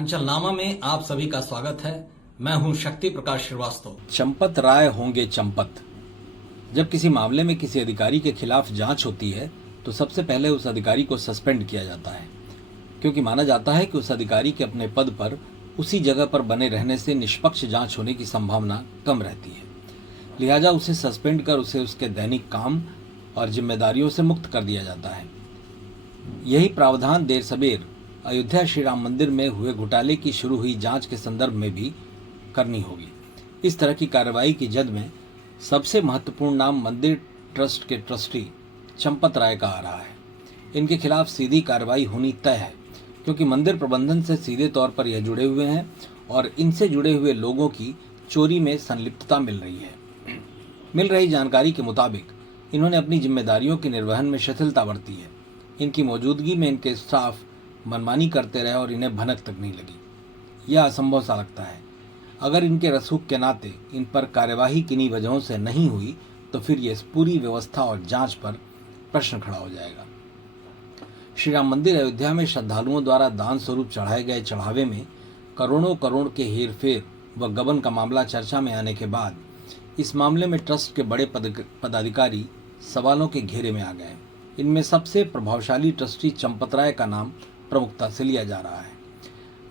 अंचलनामा में आप सभी का स्वागत है। मैं हूं शक्ति प्रकाश श्रीवास्तव। चंपत राय होंगे चंपत। जब किसी मामले में किसी अधिकारी के खिलाफ जांच होती है तो सबसे पहले उस अधिकारी को सस्पेंड किया जाता है, क्योंकि माना जाता है कि उस अधिकारी के अपने पद पर उसी जगह पर बने रहने से निष्पक्ष जांच होने की संभावना कम रहती है। लिहाजा उसे सस्पेंड कर उसे उसके दैनिक काम और जिम्मेदारियों से मुक्त कर दिया जाता है। यही प्रावधान देर सबेर अयोध्या श्री राम मंदिर में हुए घोटाले की शुरू हुई जांच के संदर्भ में भी करनी होगी। इस तरह की कार्रवाई की जद में सबसे महत्वपूर्ण नाम मंदिर ट्रस्ट के ट्रस्टी चंपत राय का आ रहा है। इनके खिलाफ सीधी कार्रवाई होनी तय है, क्योंकि मंदिर प्रबंधन से सीधे तौर पर यह जुड़े हुए हैं और इनसे जुड़े हुए लोगों की चोरी में संलिप्तता मिल रही है। मिल रही जानकारी के मुताबिक इन्होंने अपनी जिम्मेदारियों के निर्वहन में शिथिलता बरती है। इनकी मौजूदगी में इनके स्टाफ मनमानी करते रहे और इन्हें भनक तक नहीं लगी। यह असंभव सा लगता है। अगर इनके रसूख के नाते इन पर कार्यवाही किन्हीं वजहों से नहीं हुई तो फिर ये पूरी व्यवस्था और जांच पर प्रश्न खड़ा हो जाएगा। श्री राम मंदिर अयोध्या में श्रद्धालुओं द्वारा दान स्वरूप चढ़ाए गए चढ़ावे में करोड़ों करोड़ के हेरफेर व गबन का मामला चर्चा में आने के बाद इस मामले में ट्रस्ट के बड़े पदाधिकारी सवालों के घेरे में आ गए। इनमें सबसे प्रभावशाली ट्रस्टी चंपत राय का नाम प्रमुखता से लिया जा रहा है।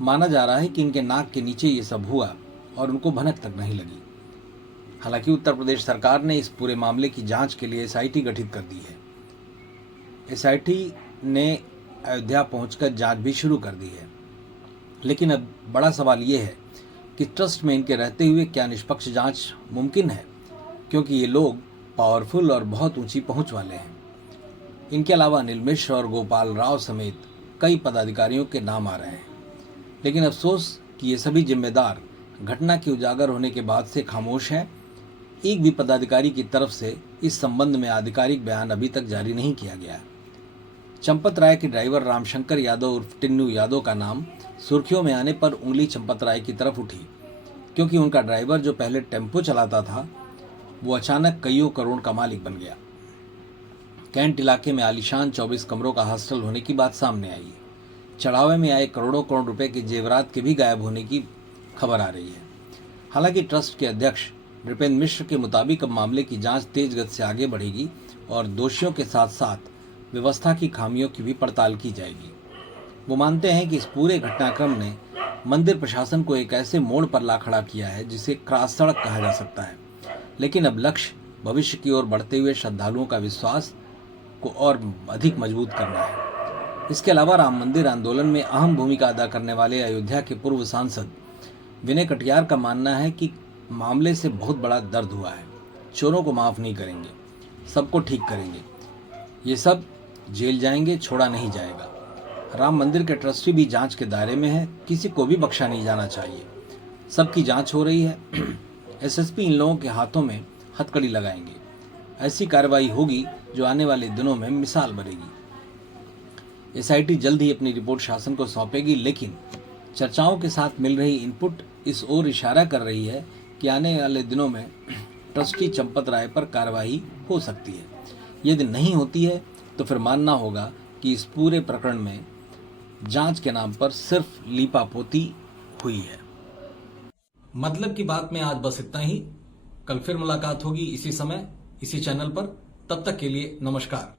माना जा रहा है कि इनके नाक के नीचे ये सब हुआ और उनको भनक तक नहीं लगी। हालांकि उत्तर प्रदेश सरकार ने इस पूरे मामले की जांच के लिए एसआईटी गठित कर दी है। एसआईटी ने अयोध्या पहुंचकर जांच भी शुरू कर दी है। लेकिन अब बड़ा सवाल ये है कि ट्रस्ट में इनके रहते हुए क्या निष्पक्ष जांच मुमकिन है, क्योंकि ये लोग पावरफुल और बहुत ऊंची पहुंच वाले हैं। इनके अलावा अनिल मिश्र और गोपाल राव समेत कई पदाधिकारियों के नाम आ रहे हैं। लेकिन अफसोस कि ये सभी जिम्मेदार घटना के उजागर होने के बाद से खामोश हैं। एक भी पदाधिकारी की तरफ से इस संबंध में आधिकारिक बयान अभी तक जारी नहीं किया गया है। चंपत राय के ड्राइवर रामशंकर यादव उर्फ टिन्नू यादव का नाम सुर्खियों में आने पर उंगली चंपत राय की तरफ उठी, क्योंकि उनका ड्राइवर जो पहले टेम्पो चलाता था वो अचानक कईयों करोड़ का मालिक बन गया। कैंट इलाके में आलीशान 24 कमरों का हॉस्टल होने की बात सामने आई। चढ़ावे में आए करोड़ों करोड़ रुपए के जेवरात के भी गायब होने की खबर आ रही है। हालांकि ट्रस्ट के अध्यक्ष नृपेंद्र मिश्र के मुताबिक अब मामले की जांच तेज गति से आगे बढ़ेगी और दोषियों के साथ साथ व्यवस्था की खामियों की भी पड़ताल की जाएगी। वो मानते हैं कि इस पूरे घटनाक्रम ने मंदिर प्रशासन को एक ऐसे मोड़ पर ला खड़ा किया है जिसे क्रॉस सड़क कहा जा सकता है। लेकिन अब लक्ष्य भविष्य की ओर बढ़ते हुए श्रद्धालुओं का विश्वास को और अधिक मजबूत करना है। इसके अलावा राम मंदिर आंदोलन में अहम भूमिका अदा करने वाले अयोध्या के पूर्व सांसद विनय कटियार का मानना है कि मामले से बहुत बड़ा दर्द हुआ है। चोरों को माफ नहीं करेंगे, सबको ठीक करेंगे। ये सब जेल जाएंगे, छोड़ा नहीं जाएगा। राम मंदिर के ट्रस्टी भी जांच के दायरे में है, किसी को भी बख्शा नहीं जाना चाहिए। सबकी जांच हो रही है। एसएसपी इन लोगों के हाथों में हथकड़ी लगाएंगे। ऐसी कार्रवाई होगी जो आने वाले दिनों में मिसाल बनेगी। एसआईटी जल्द ही अपनी रिपोर्ट शासन को सौंपेगी, लेकिन चर्चाओं के साथ मिल रही इनपुट इस ओर इशारा कर रही है कि आने वाले दिनों में ट्रस्टी चंपत राय पर कार्रवाई हो सकती है। यदि नहीं होती है तो फिर मानना होगा कि इस पूरे प्रकरण में जांच के नाम पर सिर्फ लीपापोती हुई है। मतलब की बात में आज बस इतना ही। कल फिर मुलाकात होगी इसी समय इसी चैनल पर। तब तक के लिए नमस्कार।